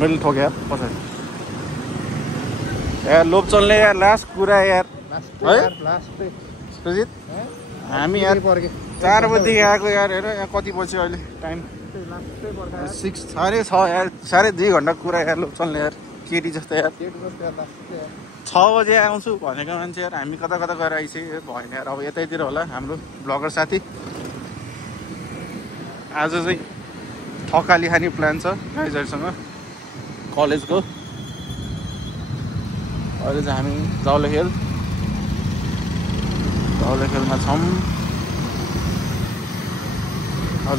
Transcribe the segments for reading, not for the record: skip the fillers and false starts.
मैले ठोके यार पछाडि यार लोभचनले यार लास्ट कुरा यार है सुजित हामी यार 4 बजी आएको यार हेर यहाँ कति बज्यो अहिले टाइम 6 साढे 6 यार 2.5 घन्टा कुरा यार लोभचनले यार केटी जस्तो यार 6 बजे आउँछु भनेको मान्छे यार हामी कता कता गएर आइसक्यो भएन यार अब यतैतिर होला हाम्रो ब्लगर साथी आज चाहिँ थकाली खाने प्लान छ गाइजहरुसँग कलेजको अहिले चाहिँ हामी जाउलेखेलमा छौँ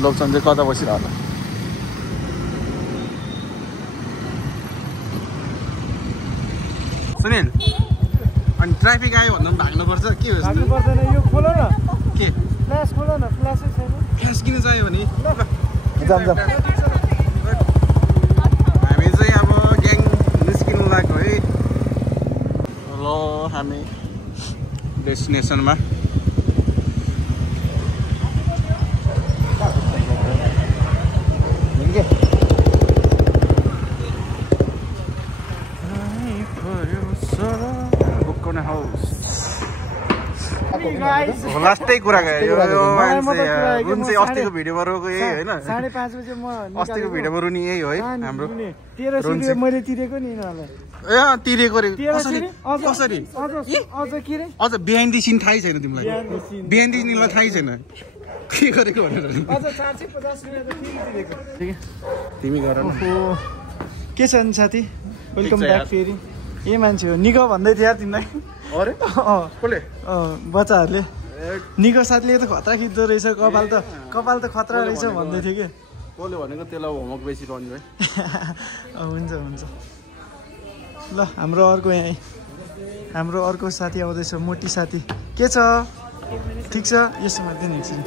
लोभचन चाहिँ कता बसिरह होला सुनिल अनि ट्राफिक आयो भन्दा पनि भाग्नुपर्छ के हो भाग्नु पर्दैन यो खोल न के फ्ल्यास खोल न फ्ल्यासै छैन फ्ल्यास किन चाहियो भने जाम हामी चाहिँ अब ग्याङ निस्किनु लाग्यो है ल हामी डेस्टिनेसनमा लास्टै कुरा गयो जुन चाहिँ अस्तिको भिडियोमा रोको यही होइन 5:30 बजे म अस्तिको भिडियोमा रुनी यही हो है हाम्रो 13 मैले तिरेको नि यिनीहरुलाई ए तिरेको रे कसरी अझ के रे अझ बिहाइन्ड द सिन थाहै छैन तिमीलाई बिहाइन्ड द सिनलाई थाहै छैन के गरेको भनेर अझ 450 रुपैयाँ त तिरेको ठीक है तिमी गर न के छ नि साथी वेलकम ब्याक फेरि ए मान्छे हो निको भन्दै थियो यार तिमीलाई अरे कसले बच्चाहरूले निको साथीले त खतरा खिच्दो रहेछ कपाल त खतरा रहेछ भन्दै थियो कि कसले भनेको त्यसलाई होमवर्क बेसी पाउने भाइ हुन्छ ल हाम्रो अर्को साथी आउँदैछ मोटी साथी के छ ठिक छ यसो मात्रै नि एकछिन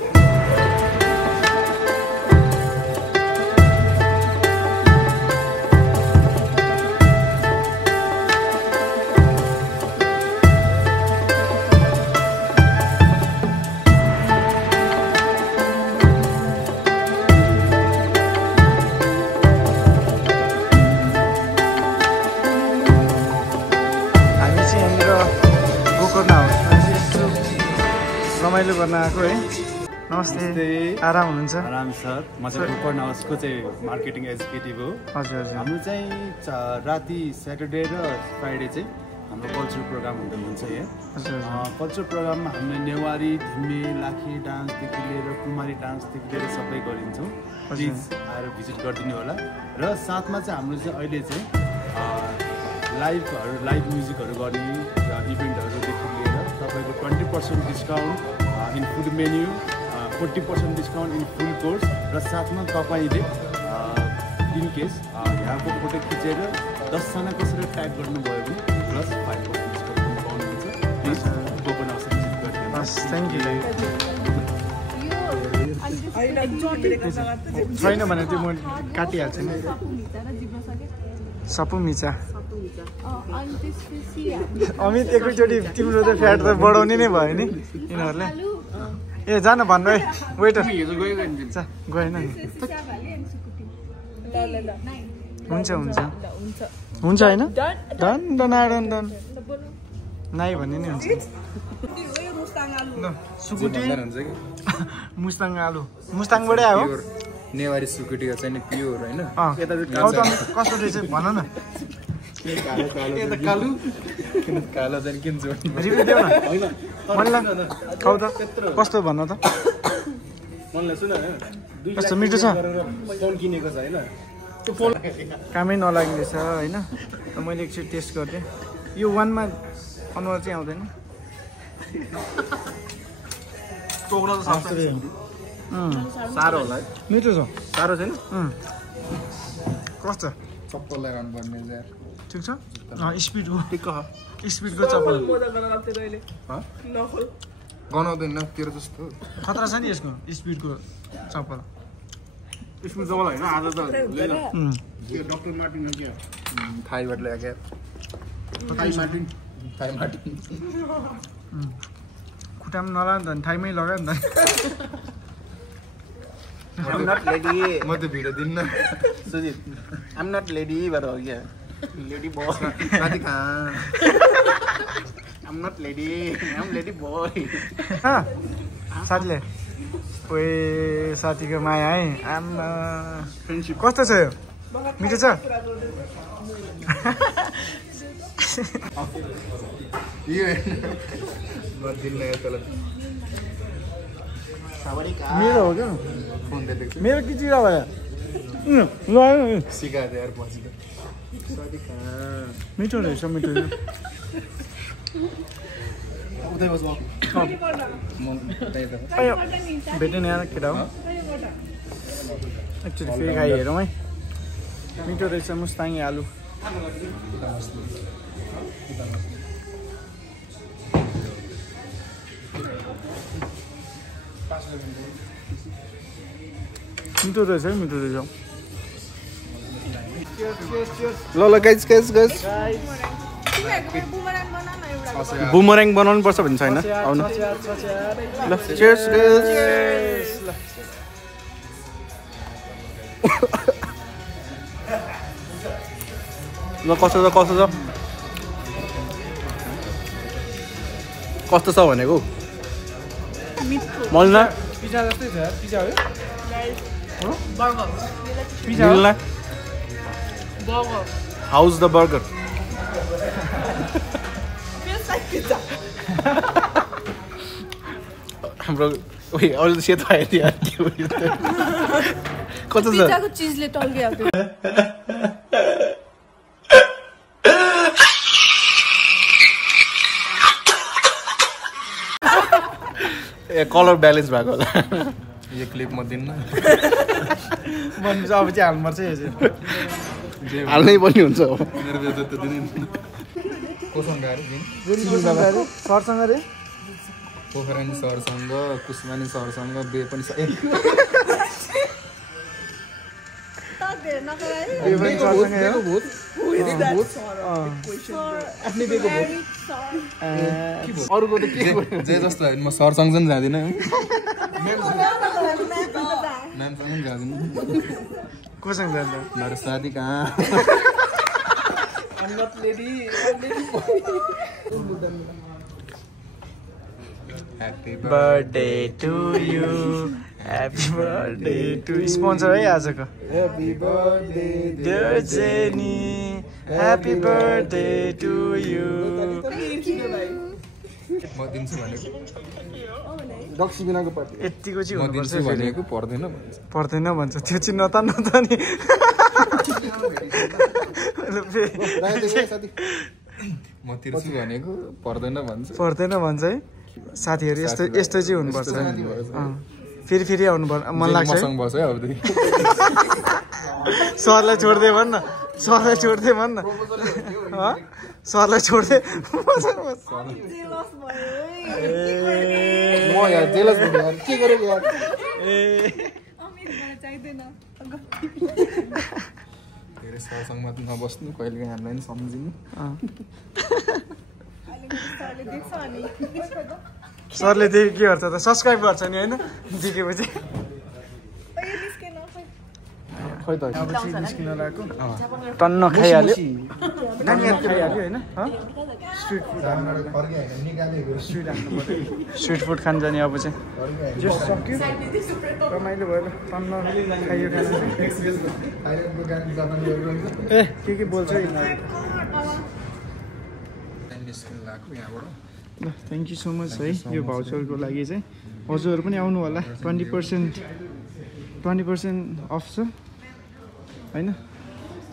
रमाइलो गर्न आएको है नमस्ते आराम हुनुहुन्छ आराम सर म चाहिँ गोकर्ण हाउसको चाहिँ मार्केटिङ एक्जिक्युटिभ हो हजुर हाम्रो चाहिँ राति स्याटरडे र फ्राइडे चाहिँ हाम्रो कल्चरल प्रोग्रामहरू हुन्छ यहाँ कल्चरल प्रोग्राममा हामीले नेवारी धिम्मे लाखे डान्सदेखि लिएर कुमारी डान्सदेखि लिएर सबै गरिन्छौँ प्लिज आएर भिजिट गरिदिनु होला र साथमा चाहिँ हाम्रो चाहिँ अहिले चाहिँ लाइभ म्युजिकहरू गर्ने इभेन्टहरूदेखि लिएर तपाईँको 20% discount in food menu 40% discount in full course र साथमा तपाईँले इन केस यहाँको फोटो खिचेर 10 जना कसरी ट्याग गर्नुभयो भने प्लस 5% डिस्काउन्ट पाउनुहुन्छ प्लिज गोकर्ण हाउस भिजिट गरिदिनुहोस् थ्याङ्क यू छैन भने त्यो म काटिहाल्छु नि सपु मिचा अमित एकैचोटि तिम्रो त फ्याट त बढाउने नै भयो नि यिनीहरूले ए जान भन्नु है वेटर गएन नि हुन्छ होइन डन नाइ भन्ने नै हुन्छ सुकुटी मुस्ताङ आलु मुस्ताङबाटै आयो नेवारी सुकुटीको चाहिँ नि प्योर होइन कस्तो रहेछ भन न कालो चाहिँ किन रिभ्यू देऊ न मलाई खाउ त कस्तो भन त कस्तो मिठो छ कामै नलाग्ने रहेछ होइन मैले एकचोटि टेस्ट गरिदिएँ यो 1 मा अनुहार चाहिँ आउँदैन साह्रो होला है मिठो छ साह्रो छैन कस्तो चप्पल लगाउनु पर्ने यार ठिक छ स्पिडको चप्पल गनाउँदैन तेरो जस्तो खतरा छ नि यसको स्पिडको चप्पल स्पिड चप्पल होइन आज त डक्टर मार्टिन हो क्या थाइबाट ल्याएको थाइ मार्टिन खुट्टामा नलाग नि त थाइमै लगा नि त I'm not lady. म त video दिन्न Sujit, I'm not lady, but yeah, lady boy. साथी कहाँ I'm not lady. I'm lady boy. साथीले ओए साथीको माया है आमा Friendship. कस्तो छ यो मिठो छ यो म दिन्न यो तल मेरो हो क्या फोन देख्छु मेरो के चिरा भयो ल सिका दे यार पछि साथी कहाँ मिठो रहेछ मिठो उतै बस म भेटेन यहाँ केटा हो एक्चुली फेरि खाइ हेरौँ है मिठो रहेछ मुस्ताङ्गी आलु मिठो रहेछ है मिठो रहेछ ल गाइस बुमराङ बनाउनु पर्छ भन्ने छैन आउनु ल cheers guys ल कस्तो छ भनेको मल्ला पिज्जा जस्तै छ पिज्जा हो मिल्ला हाउस द बर्गर हाम्रो उयो अरू त सेतो आयो थियो कस्तो छ पिज्जाको चिजले टल्कियो ए कलर ब्यालेन्स भएको होला यो क्लिप म दिन्न भन्नु अब चाहिँ हाल्नुपर्छ यो चाहिँ हाल्नै पनि हुन्छ मेरो बेजत त दिनै कोसँग गएर दिन सरसँग रे पोखरानी सरसँग कुसमानी सरसँग बे पनि अरूको त के जे जस्तो होइन म सरसँग पनि जाँदिनँ म्यामसँग पनि जाँदिनँ कोसँग जान्छ मेरो साथी कहाँ Happy birthday to you happy birthday to sponsor है आजको Happy birthday dear Jenny happy birthday to you म दिन्छु भनेको डक्सी बिनाको पार्टी यतिको चाहिँ म हुनुपर्छ दिन्छु भनेको पर्दैन भन्छ पर्दैन भन्छ त्यो चाहिँ नता नि म तिर्छु भनेको पर्दैन भन्छ पर्दैन भन्छ है साथीहरू यस्तो यस्तो चाहिँ हुनुपर्छ फेरि फेरि आउनु मन लाग्छ है मसँग बस है अबदेखि सरलाई छोड्दै भन् न सरलाई छोड्दै भन् न सरलाई छोड्दै म यार जेलस भयो यार के गरेको यार धेरै सरसँग मात्र नबस्नु कहिले हामीलाई पनि सम्झिनु सरले देख्यो के गर्छ त सब्सक्राइब गर्छ नि होइन देखेपछि खै त अब चाहिँ निस्किन लगाएको टन्न खाइहाल्यो खाइहाल्यो होइन स्ट्रिट फुड खान जाने अब चाहिँ जे सक्यो रमाइलो भयो ल टन्न खाइयो खाना ए के बोल्छ ल थ्याङ्क यू सो मच है यो भाउचरको लागि चाहिँ हजुरहरू पनि आउनु होला 20% अफ छ होइन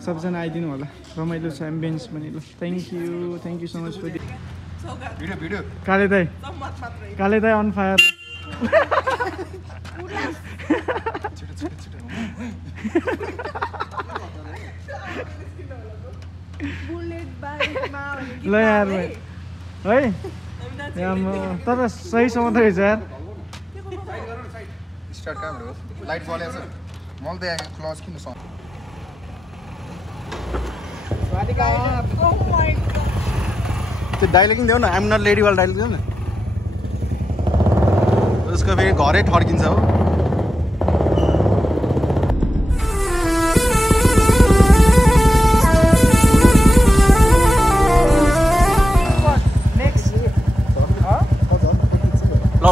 सबजना आइदिनु होला रमाइलो छ एम्बियन्स पनि ल thank you so much for video Kale दाई अन फायर ल यार है तर सही समय त रहेछ यार स्टार्ट कहाँ भयो लाइट बलेको छ मैले त यहाँ क्लज किन स त्यो डाइलेक्टिङ देऊ न आइम नट लेडी वाला डाइलेक्ट देऊ न उसको फेरि घरै ठर्किन्छ हो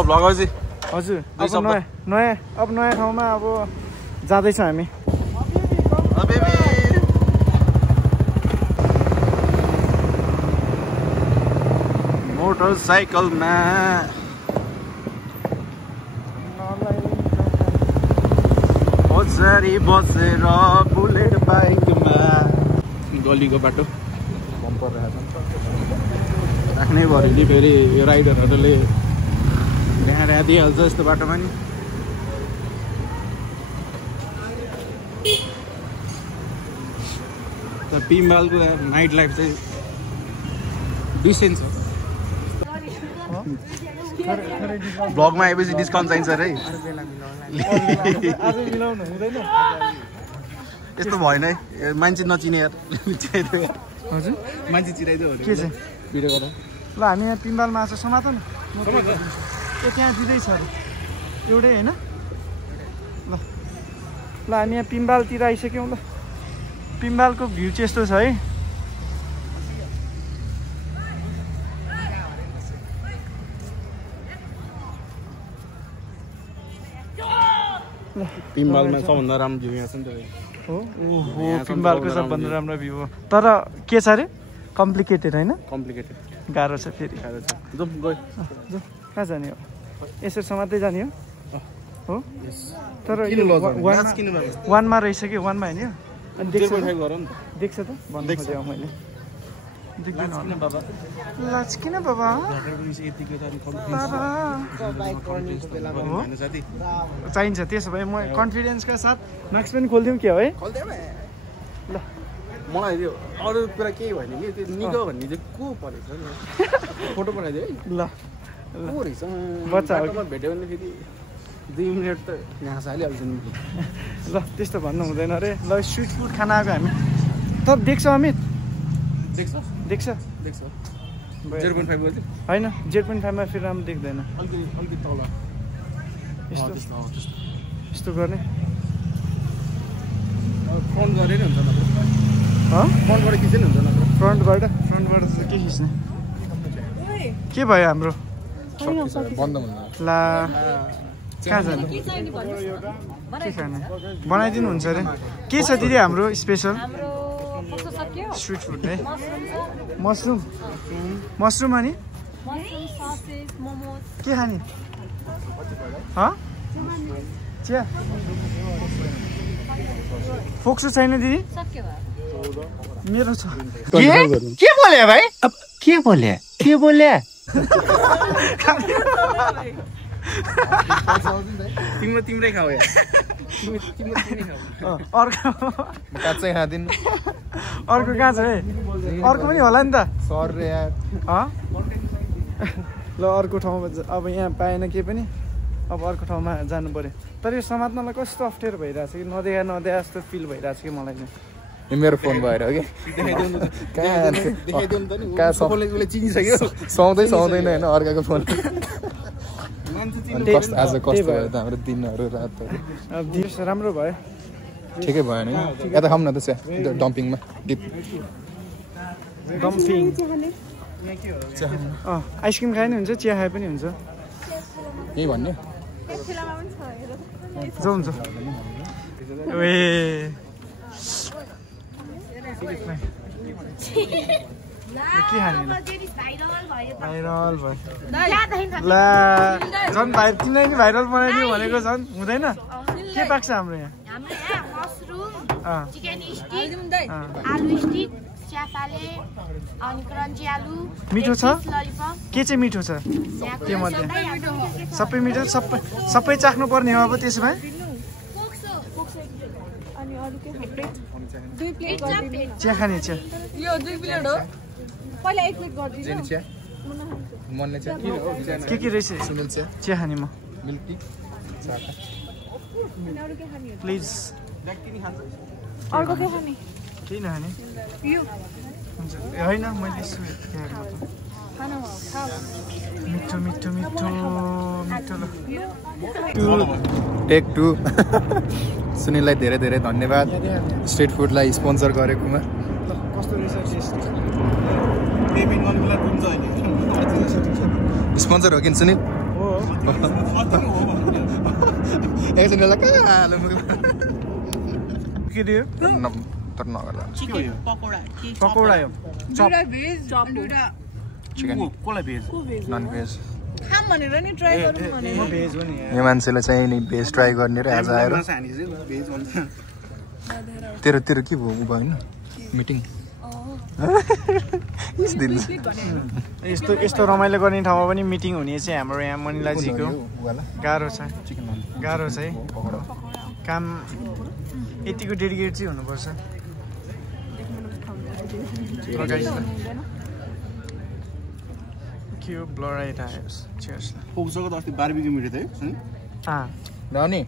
भ्लग अझै हजुर अब नयाँ ठाउँमा अब जाँदैछौँ हामी मोटरसाइकलमा पछाडि बसेर बुलेट बाइकमा गलीको बाटो बम्पर राख्नै पऱ्यो नि फेरि यो राइडरहरूले देखाएर दिइहाल्छ यस्तो बाटोमा नि तर पिम्बालको नाइट लाइफ चाहिँ डिसेन्ट छ ब्लगमा आएपछि डिस्काउन्ट चाहिन्छ रे यस्तो भएन है मान्छे नचिने यार हजुर मान्छे चिराइदियो के चाहिँ भिडियो गर ल हामी यहाँ पिम्बालमा आएको समात न ए त्यहाँ दिँदैछ अरे एउटै होइन ल हामी यहाँ पिम्बालतिर आइसक्यौँ ल पिम्बालको भ्यू चाहिँ यस्तो छ है पिम्बालमा सबभन्दा राम्रो भ्यू यहाँ छ नि त हो ओहो पिम्बालको सबभन्दा राम्रो भ्यू हो तर के छ अरे कम्प्लिकेटेड होइन कम्प्लिकेटेड गाह्रो छ फेरि कहाँ जाने हो यसरी समात्दै जाने हो तर वानमा रहेछ कि वानमा होइन अनि देख्छ त भन्दै खोजेँ मैले देख्दैन लाज किन बाबा चाहिन्छ त्यसो भए म कन्फिडेन्सका साथ मार्क्स पनि खोलिदिउँ क्या है ल मलाई त्यो अरू कुरा केही भएन कि त्यो निगो भन्ने चाहिँ को परेछ फोटो पठाइदियो है ल को रहेछ बच्चामा भेट्यो भने फेरि 2 मिनट त घाँस हालिहाल्छ नि ल त्यस्तो भन्नु हुँदैन अरे ल स्ट्रिट फुड खाना आएको हामी तर देख्छौ अमित देख्छ 0.5 गर्दै होइन 0.5 मा फेरि राम्रो देख्दैन अलिकति तल यस्तो गर्ने फ्रन्ट गरेर हुन्छ न फ्रन्टबाट खिच्यो नि हुन्छ न फ्रन्टबाट त के खिच्ने के भयो हाम्रो बन्द भन्दा ला कहाँ जाने के खाने बनाइदिनु हुन्छ अरे के छ दिदी हाम्रो स्पेसल स्ट्रिट फुड है मसरुम अनि के खाने चिया फोक्सो छैन दिदी मेरो छ के बोले भाइ के बोले तिम्रै खाऊ यार अर्को काँचै खाँदिन अर्को कहाँ छ है अर्को पनि होला नि त सर रे यार ल अर्को ठाउँमा अब यहाँ पाएन केही पनि अब अर्को ठाउँमा जानु पर्यो तर यो समात्नलाई कस्तो अप्ठ्यारो भइरहेछ कि नदेखा जस्तो फिल भइरहेछ कि मलाई चाहिँ यो मेरो फोन भएर हो कि चिनिसक्यो सुहाउँदैन होइन अर्काको फोन आज कस्तो भयो त हाम्रो दिनहरू रातहरू अब दिवस राम्रो भयो ठिकै भयो नि यता खाऊँ न त डम्पिङमा डिप डम्पिङ आइसक्रिम खाए नि हुन्छ चिया खाए पनि हुन्छ यही भन्ने जाउँ ए के खाने भाइरल भयो ला झन् भाइ तिमीलाई नि भाइरल बनाइदियो भनेको झन् हुँदैन के पाक्छ हाम्रो यहाँ मिठो छ के चाहिँ मिठो छ के मध्ये सबै मिठो सबै चाख्नु पर्ने हो अब त्यसो भए चिया खाने चिया के रहेछ चिया खाने म प्लिज केही नखाने होइन मैले मिठो मिठो मिठो मिठो ल टेक 2 सुनिललाई धेरै धेरै धन्यवाद स्ट्रिट फुडलाई स्पोन्सर गरेकोमा कस्तो रहेछ स्पोन्सर हो कि सुनिल हो एकछिन ल कहाँ हाल्नु के दियो तर नगर्दा चिकन पकोडा पकौडा यो चप भेज दुईटा चिकन कोलाई भेज नन भेज खाम भनेर नि ट्राई गरौँ भने म भेज हो नि यो मान्छेले चाहिँ नि भेज ट्राई गर्ने र आज आएर तेरो तेरो के भयो उ भएन मिटिङ यस्तो यस्तो रमाइलो गर्ने ठाउँमा पनि मिटिङ हुने चाहिँ हाम्रो यहाँ मनिलाजीको गाह्रो छ गाह्रो छ है काम यतिको डेडिकेट चाहिँ हुनुपर्छ के हो ब्लराइट आयोस् चियर्स फोक्सोको त अस्ति बारबिक्यू मिठो थियो नानी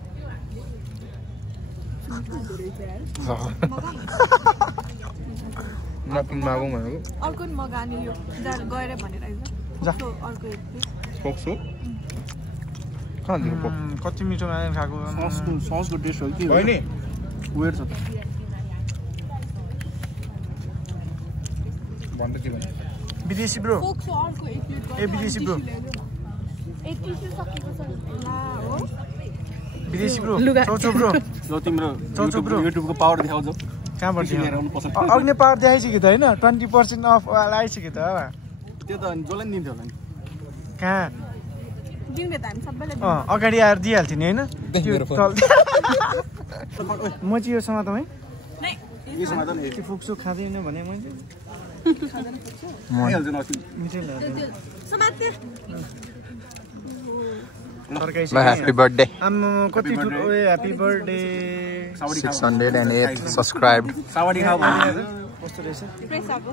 मागौँ भनेको अर्को नि मगानी यो गएर भनेर अर्को फोक्सो कति मिठो मानेर खाएको ससको टेस्ट हो कि होइन वेट छ भन्दा के भन्नु विदेशी ब्रो फोक्सो अर्को एक प्लेट ए विदेशी ब्रो विदेशी ब्रो चौचो ब्रो ल तिम्रो युट्युबको पावर देखाउ जाऊ कहाँबाट ल्याउनु पर्छ अग्नि पावर देखाइसक्यो त होइन 20% अफ आइसक्यो त त्यो त जसलाई नि दिन्थ्यो होला नि कहाँ दिने त हामी सबैलाई अगाडि आएर दिइहाल्थ्यो नि होइन म चाहिँ यो समातमै यसमा त नि त्यो फोक्सो खाँदैन भने मैले हाल्छ न अस्ति मिठै लाग्यो समाते ल ह्यापी बर्थडे आम्मा कति ठुलो ए ह्यापी बर्थडे 608 सब्सक्राइब सावडी खाऊ भने कस्तो रहेछ प्रेस अब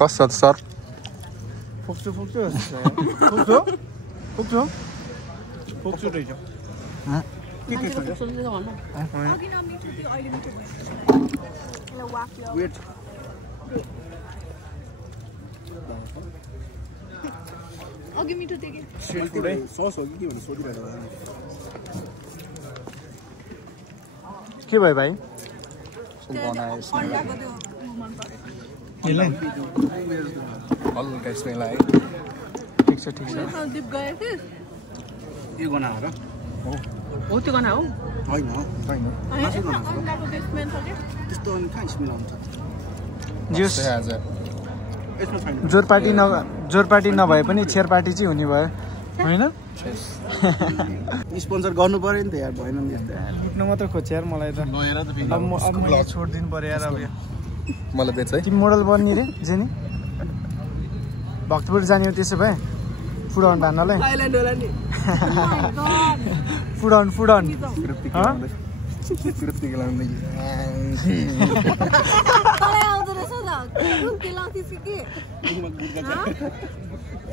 कस्तो सर फोक्सो फोक्सो फोक्सो फोक्सो फोक्सो रहेछ अघि नमिठो थियो अहिले मिठो भयो यसलाई वाक्यो वेट अघि मिठो थियो कि सस हो कि के भनेर सोधिरहेको के भयो भाइ अन्डाको त्यो मन पऱ्यो हल्का स्मेल आयो ठिक छ ठिक छ दिप गयो थिएँ यो गना हो र हो त्यो गना हो होइन अन्डाको त्यो स्मेल छ क्या त्यस्तो अनि कहाँ स्मेल आउँछ जियोस् यसमा छैन जोर पार्टी नभए पनि छेर पार्टी चाहिँ हुने भयो होइन स्पोन्सर गर्नु पर्यो नि त यार भएन नि यस्तो लुट्न मात्र खोज्छ यार मलाई त नहेर त फेरि अब मैले छोडिदिनु पर्यो यार अब मलाई बेच है तिमी मोडल बन्ने रे जेनी भक्तपुर जाने हो त्यसो भए फुडाउन भान्नलाई थाइल्यान्ड होला नि फुडाउन तिरुपतिको लाउने तँलाई आउँदो रहेछ त के लाउँथिस् कि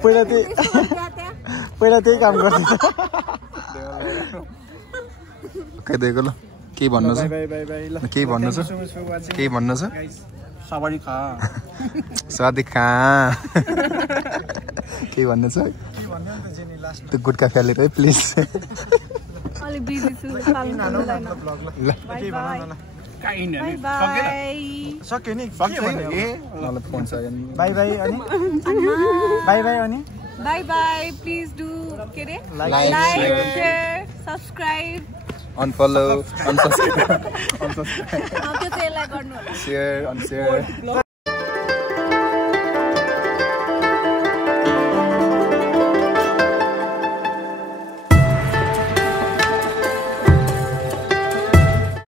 पहिला त्यही काम गर्थेँ दिएको ल केही भन्नु छ केही भन्नु छ केही भन्नु छ सावडी खा सादी कहाँ केही भन्नु छ त्यो गुटका फ्यालेर है प्लिज अलिक बिजी छु सक्यो नि मलाई फोन छ बाई बाई अनि बाई बाई अनि बाई बाई प्लिज डु के रे like share subscribe unfollow unsubscribe त्यो त्यसलाई गर्नु होला शेयर अनशेयर